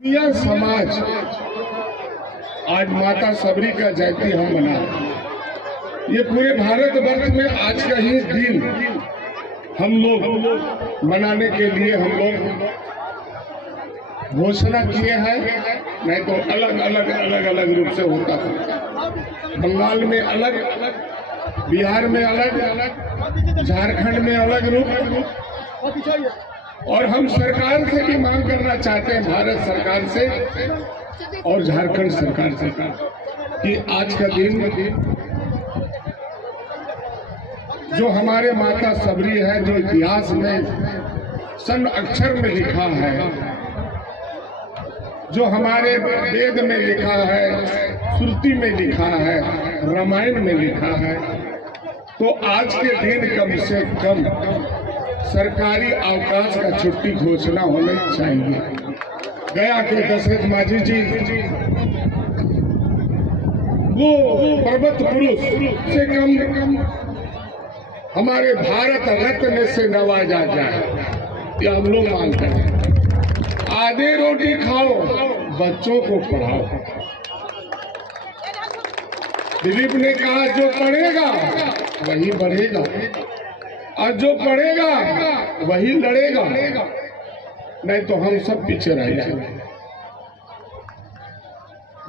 यह समाज आज माता सबरी का जयंती हम मना, ये पूरे भारत वर्ष में आज का ही दिन हम लोग मनाने के लिए हम लोग घोषणा किए हैं। नहीं तो अलग अलग रूप से होता है। बंगाल में अलग, बिहार में अलग, झारखंड में अलग रूप। और हम सरकार से भी मांग करना चाहते हैं, भारत सरकार से और झारखंड सरकार से, कि आज का दिन जो हमारे माता सबरी है, जो इतिहास में सन अक्षर में लिखा है, जो हमारे वेद में लिखा है, श्रुति में लिखा है, रामायण में लिखा है, तो आज के दिन कम से कम सरकारी अवकाश का छुट्टी घोषणा होनी चाहिए। गया के दशरथ माझी जी वो पर्वत पुरुष से कम हमारे भारत रत्न से नवाजा जाए, ये हम लोग मांगते हैं। आधे रोटी खाओ, बच्चों को पढ़ाओ। दिलीप ने कहा जो पढ़ेगा वही बढ़ेगा, और जो पढ़ेगा वही लड़ेगा, नहीं तो हम सब पीछे रह जाएंगे।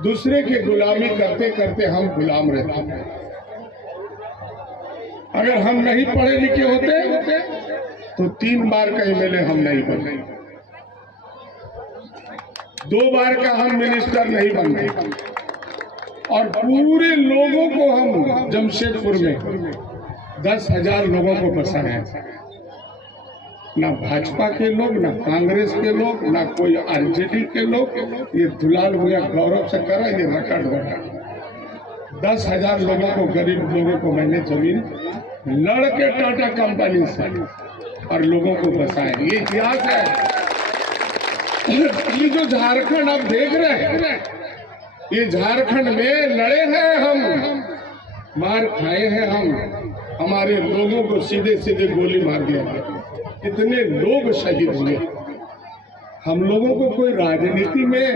दूसरे की गुलामी करते करते हम गुलाम रहते हैं। अगर हम नहीं पढ़े लिखे होते तो 3 बार का एमएलए हम नहीं बने, 2 बार का हम मिनिस्टर नहीं बनते, और पूरे लोगों को हम जमशेदपुर में 10,000 लोगों को बसाया। ना भाजपा के लोग, ना कांग्रेस के लोग, ना कोई आरजेडी के लोग। ये दुलाल भैया गौरव से करा, ये रिकॉर्ड बना। 10,000 लोगों को, गरीब लोगों को मैंने जमीन लड़ के टाटा कंपनी से और लोगों को बसाया। ये इतिहास है। ये जो झारखंड आप देख रहे हैं, ये झारखंड में लड़े हैं हम, मार खाए हैं हम, हमारे लोगों को सीधे सीधे गोली मार दिया, कितने लोग शहीद हुए। हम लोगों को कोई राजनीति में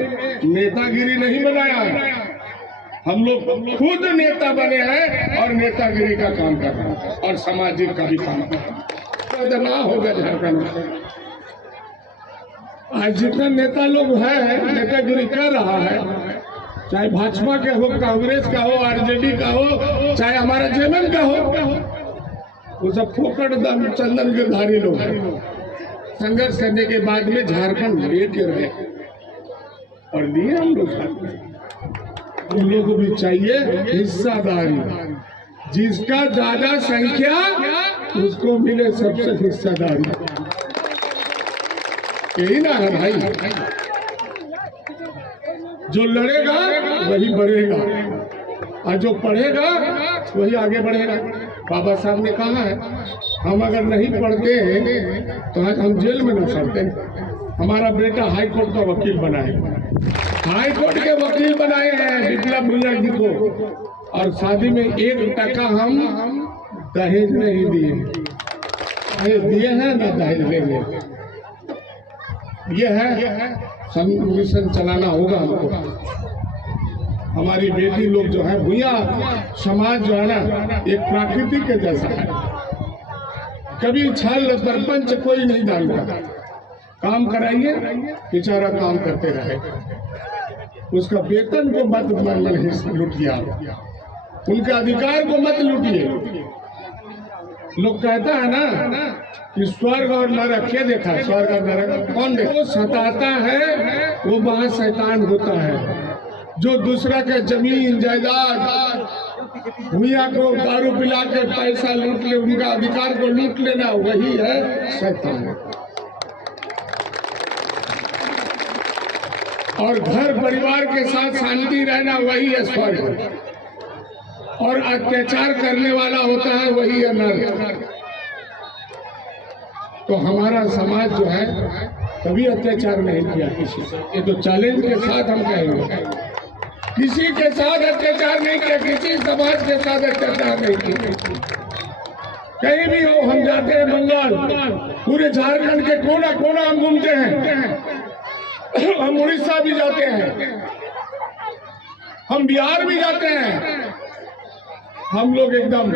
नेतागिरी नहीं बनाया है, हम लोग खुद नेता बने हैं और नेतागिरी का काम कर रहे हैं और सामाजिक का भी काम कर रहे हैं। ना होगा झारखंड में आज जितना नेता लोग है, नेतागिरी कर रहा है, चाहे भाजपा का हो, कांग्रेस का हो, आरजेडी का हो, चाहे हमारा जेएमएम का हो, वो सब फोकट दम चंदन के धारी लोग हैं। संघर्ष करने के बाद में झारखंड लेके रहे और लिए हम लोग। हम लोग को भी चाहिए हिस्सादारी, जिसका ज्यादा संख्या उसको मिले सबसे हिस्सादारी। यही ना है भाई, जो लड़ेगा वही बढ़ेगा और जो पढ़ेगा वही आगे बढ़ेगा। बाबा साहब ने कहा है, हम अगर नहीं पढ़ते हैं तो आज हम जेल में न सड़ते। हमारा बेटा हाई कोर्ट का वकील बना है, हाई कोर्ट के वकील बनाए हैं विप्लव भुइयां जी को, और शादी में 1 टका हम दहेज नहीं दिए हैं, ना दहेज लेंगे। ये है मिशन चलाना होगा हमको। हमारी बेटी लोग जो है, भुइयां समाज जो है ना, एक प्राकृतिक के जैसा है। कभी छल सरपंच कोई नहीं जानता, काम कराइए, बेचारा काम करते रहे, उसका वेतन को मत लूटिए, उनके अधिकार को मत लूटिए। लोग कहता है ना कि स्वर्ग और नरक, क्या देखा स्वर्ग और नरक? कौन देखा? वो सताता है वो वहां शैतान होता है। जो दूसरा के जमीन जायदाद, भूया को दारू पिला के पैसा लूट ले, उनका अधिकार को लूट लेना, वही है शैतान। और घर परिवार के साथ शांति रहना, वही है स्वर्ग। और अत्याचार करने वाला होता है, वही है नरक। तो हमारा समाज जो है कभी अत्याचार नहीं किया किसी से। ये तो चैलेंज के साथ हम कहेंगे, किसी के साथ अत्याचार नहीं किया, किसी समाज के साथ अत्याचार नहीं किया। कहीं भी हो, हम जाते हैं बंगाल, पूरे झारखंड के कोना कोना हम घूमते हैं, हम उड़ीसा भी जाते हैं, हम बिहार भी जाते हैं, हम लोग एकदम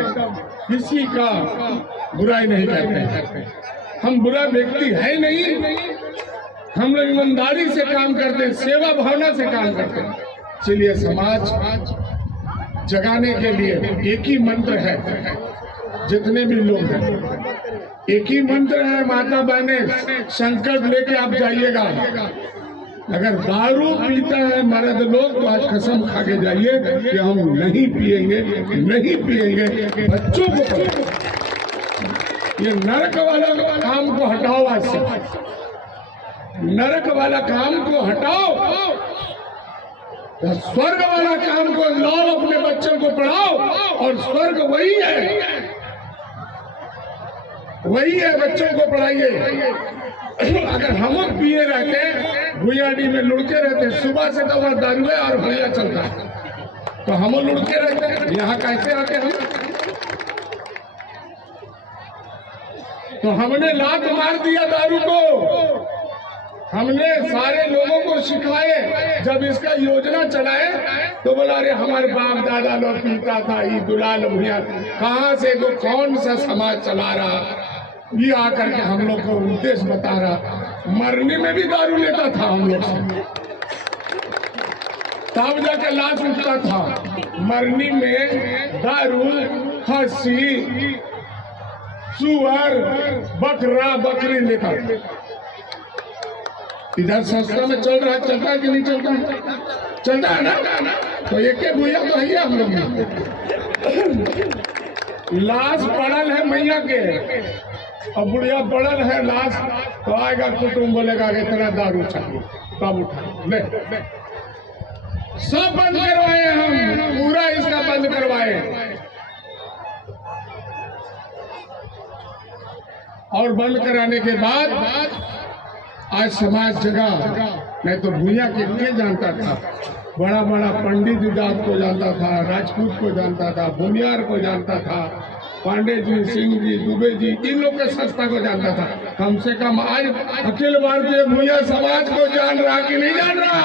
किसी का बुराई नहीं करते हैं। हम बुरा व्यक्ति है नहीं, हम लोग ईमानदारी से काम करते हैं, सेवा भावना से काम करते हैं। इसलिए समाज जगाने के लिए एक ही मंत्र है, जितने भी लोग हैं एक ही मंत्र है, माता बहने संकल्प लेके आप जाइएगा। अगर दारू पीता है मर्द लोग तो आज कसम खा के जाइए कि हम नहीं पिएंगे, नहीं पिएंगे। बच्चों को ये नरक वाला काम को हटाओ, आज से नरक वाला काम को हटाओ, स्वर्ग वाला काम को लाओ, अपने बच्चों को पढ़ाओ। और स्वर्ग वही है, वही है, बच्चों को पढ़ाइए। अगर हम लोग पिए रहते, भुइयाडी में लुढ़के रहते, सुबह से तो वहाँ दारू है और भैया चलता है, तो हम लोग लुढ़के रहते, यहाँ कैसे आते हम? तो हमने लात मार दिया दारू को, हमने सारे लोगों को सिखाए। जब इसका योजना चलाए तो बोला अरे हमारे बाप दादा लोग पीता था, ये दुलाल भैया कहाँ से तो कौन सा समाज चला रहा, ये आकर के हम लोग को उद्देश्य बता रहा। मरने में भी दारू लेता था हम लोग से, तब जाके लाश उठता था। मरनी में दारू, खस्सी, सुअर, बकरा, बकरी लेता। इधर संस्था में चल रहा है, चलता है कि नहीं चलता है? चलता है ना? तो एक भैया तो है हम लोग में। लाश पड़ल है मैया के, अब बुढ़िया पड़ल है लाश, तो आएगा कुटुम्ब बोलेगा इतना दारू चाहिए, तब उठा ले। सब बंद करवाए हम, पूरा इसका बंद करवाए। और बंद कराने के बाद आज समाज जगा, नहीं तो भूया के जानता था। बड़ा बड़ा पंडित जात को जानता था, राजपूत को जानता था, भूमियार को जानता था, पांडे जी, सिंह जी, दुबे जी, इन लोग के संस्था को जानता था। कम से कम आज अखिल भारतीय भूया समाज को जान रहा कि नहीं जान रहा?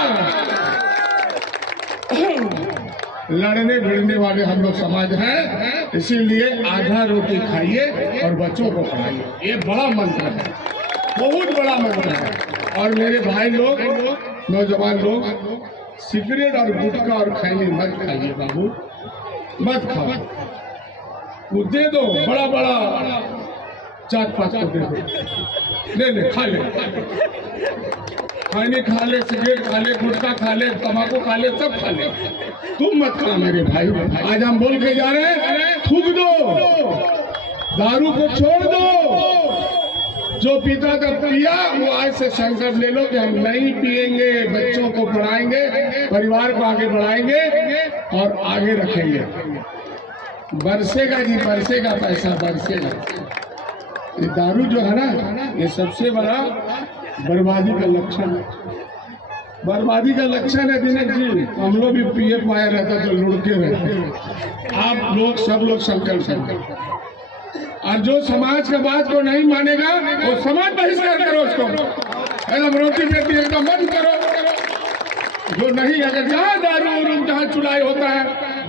लड़ने भिड़ने वाले हम लोग समाज हैं, इसीलिए आधा रोटी खाइए और बच्चों को पढ़ाइए। ये बड़ा मंत्र है, बहुत बड़ा मंत्र है। और मेरे भाई लोग, नौजवान लोग, सिगरेट और गुटखा और खैनी मत खाइए बाबू, मत खाओ। वो दे दो, बड़ा बड़ा जात पात को दे दो, ले ले, खा ले, खैनी खा ले, सिगरेट खा ले, गुटखा खा ले, तम्बाकू खा ले, सब खा ले। तुम मत खा मेरे भाई। आज हम बोल के जा रहे हैं, थूक दो, दारू को छोड़ दो। जो पीता था पिया, वो आज से संकल्प ले लो कि हम नहीं पिएंगे, बच्चों को पढ़ाएंगे, परिवार को आगे बढ़ाएंगे और आगे रखेंगे। बरसेगा जी, बरसेगा पैसा, बरसेगा। ये दारू जो है ना, ये सबसे बड़ा बर्बादी का लक्षण है, बर्बादी का लक्षण है दिनेश जी। हम लोग भी पिए पाए रहता तो लुढ़के रहते। आप लोग सब लोग संकल्प करें, और जो समाज के बात को नहीं मानेगा वो समाज बहिष्कार करो, उसको एकदम रोटी बेटी एकदम बंद करो। जो नहीं, अगर जहाँ दारू उरूम जहाँ चुलाई होता है,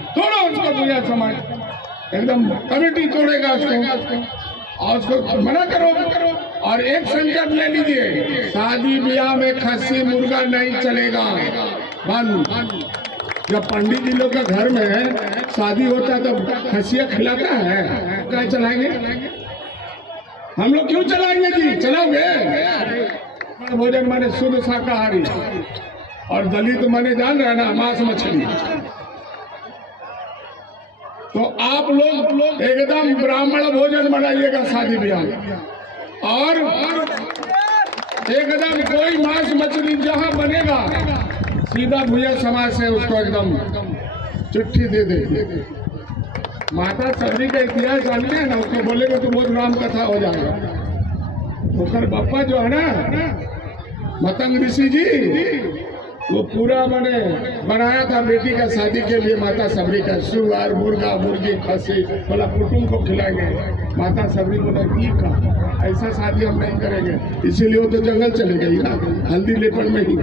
तोड़ो उसको, दुनिया समाज एकदम कमेटी तोड़ेगा उसको, और उसको मना करो। और एक संकल्प ले लीजिए, शादी ब्याह में खस्सी मुर्गा नहीं चलेगा, बंद। जब पंडित जी लोग का घर में शादी होता है तो खस्सिया खिलाता है, क्या चलाएंगे हम लोग? क्यों चलाएंगे जी? चलाओगे? भोजन माने शुद्ध शाकाहारी, और दलित माने जान रहे ना, मांस मछली। तो आप लोग एकदम ब्राह्मण भोजन बनाइएगा शादी ब्याह में, और एकदम कोई मांस मछली जहाँ बनेगा सीधा भूया समाज से उसको एकदम चिट्ठी दे दे। माता सबरी का इतिहास जानते हैं ना, उसको बोलेगा तो बहुत राम कथा हो जाएगा। उसका बापा जो है ना, मतंग ऋषि जी, वो पूरा मैंने बनाया था बेटी का शादी के लिए, माता सबरी का सुअर मुर्गा मुर्गी खसी बोला कुटुंब को खिलाएंगे। माता सबरी बोला ठीक का ऐसा शादी हम नहीं करेंगे, इसीलिए वो तो जंगल चले गई ना, हल्दी लेपन में ही।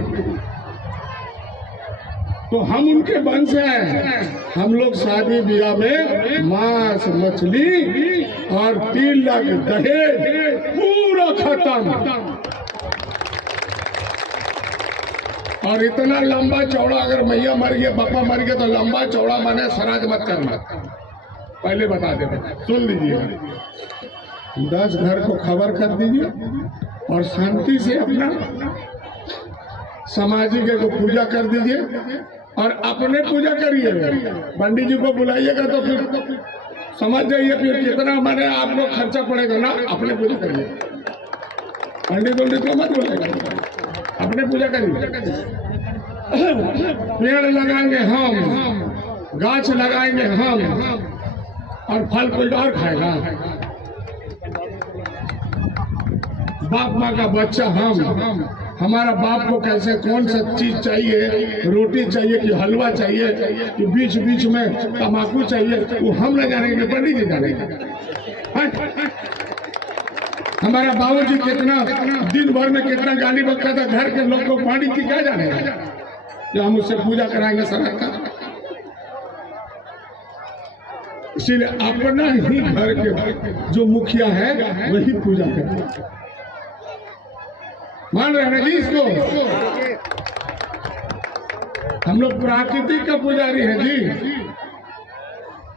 तो हम उनके वंश हैं। हम लोग शादी ब्याह में मांस मछली और तिलक दहेज पूरा खत्म। और इतना लंबा चौड़ा, अगर मैया मर गया पापा मर गया तो लंबा चौड़ा माने श्राद्ध मत करना, पहले बता दे। सुन लीजिए, 10 घर को खबर कर दीजिए और शांति से अपना सामाजिक को पूजा कर दीजिए और अपने पूजा करिए। पंडित जी को बुलाइएगा तो फिर समझ जाइए फिर कितना माने आपको खर्चा पड़ेगा ना। अपने पूजा करिए, पंडित को मत बोलेगा, अपने पूजा करिए। पेड़ लगाएंगे हम, गाछ लगाएंगे हम, और फल कोई और खाएगा। बाप माँ का बच्चा हम, हमारा बाप को कैसे कौन सा चीज चाहिए, रोटी चाहिए कि हलवा चाहिए कि बीच बीच में तम्बाकू चाहिए, वो हम न जानेंगे, पंडित जी जानेंगे। हमारा बाबूजी कितना दिन भर में कितना गाली बकता था, घर के लोग को पंडित जी क्या जानेगा जो हम उससे पूजा कराएंगे श्राद्ध का। इसीलिए अपना ही घर के जो मुखिया है वही पूजा करते। मान रहे हैं जी इसको? हम लोग प्राकृतिक का पुजारी है जी,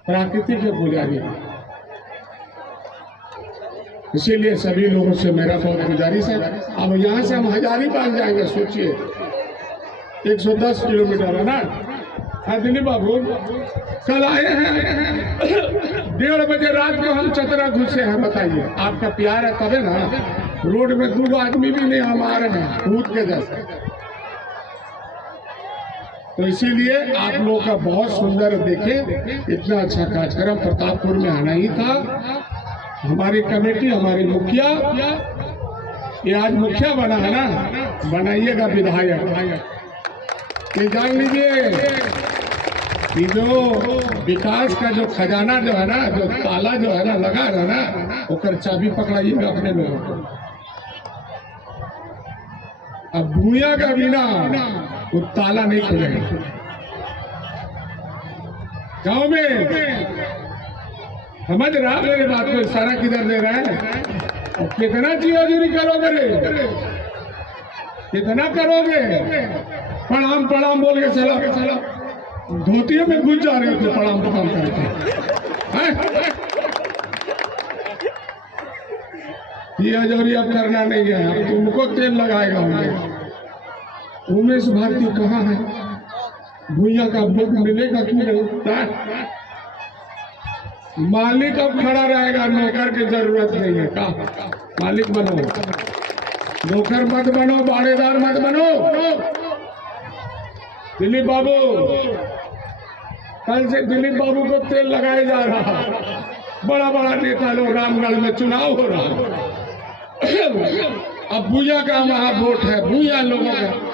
प्राकृतिक के पुजारी है। इसीलिए सभी लोगों से मेरा बहुत गुजारिश है। अब यहाँ से हम हजारीबाग जाएंगे, सोचिए 110 किलोमीटर है ना। हाँ दिलीप बाबू, कल आए हैं 1:30 बजे रात को हम चतरा घुसे हैं। बताइए, आपका प्यार है तबे ना। रोड में 2 आदमी भी नहीं, हम आ रहे हैं भूत के जैसे। तो इसीलिए आप लोगों का बहुत सुंदर देखे, इतना अच्छा कार्यक्रम प्रतापपुर में आना ही था। हमारी कमेटी, हमारी मुखिया, ये आज मुखिया बना है ना, बनाइएगा विधायक। ये जान लीजिए कि जो विकास का जो खजाना जो है ना, जो ताला जो है ना लगा है ना, उसका चाबी पकड़ाइएगा अपने लोगों को। अब भूया का बिना वो ताला नहीं खुलेगा। गाँव में समझ रहा मेरे बात को, इशारा किधर दे रहा है? और कितना चिड़ाचुरी करोगे रे, कितना करोगे? प्रणाम प्रणाम बोल के चला धोतियों में घुस जा रहे थे प्रणाम प्रणाम करके। ये जोरी अब करना नहीं है, अब तुमको तेल लगाएगा हमें। उमेश भारती कहाँ है? भूया का बुक मिलेगा कि नहीं? मालिक अब खड़ा रहेगा, नौकर की जरूरत नहीं है। का मालिक बनो, नौकर मत बनो, बाड़ेदार मत बनो। दिलीप बाबू, कल से दिलीप बाबू को तेल लगाया जा रहा। बड़ा बड़ा नेता लोग, रामगढ़ में चुनाव हो रहा। अब भूया का वहां वोट है, भूया लोगों का।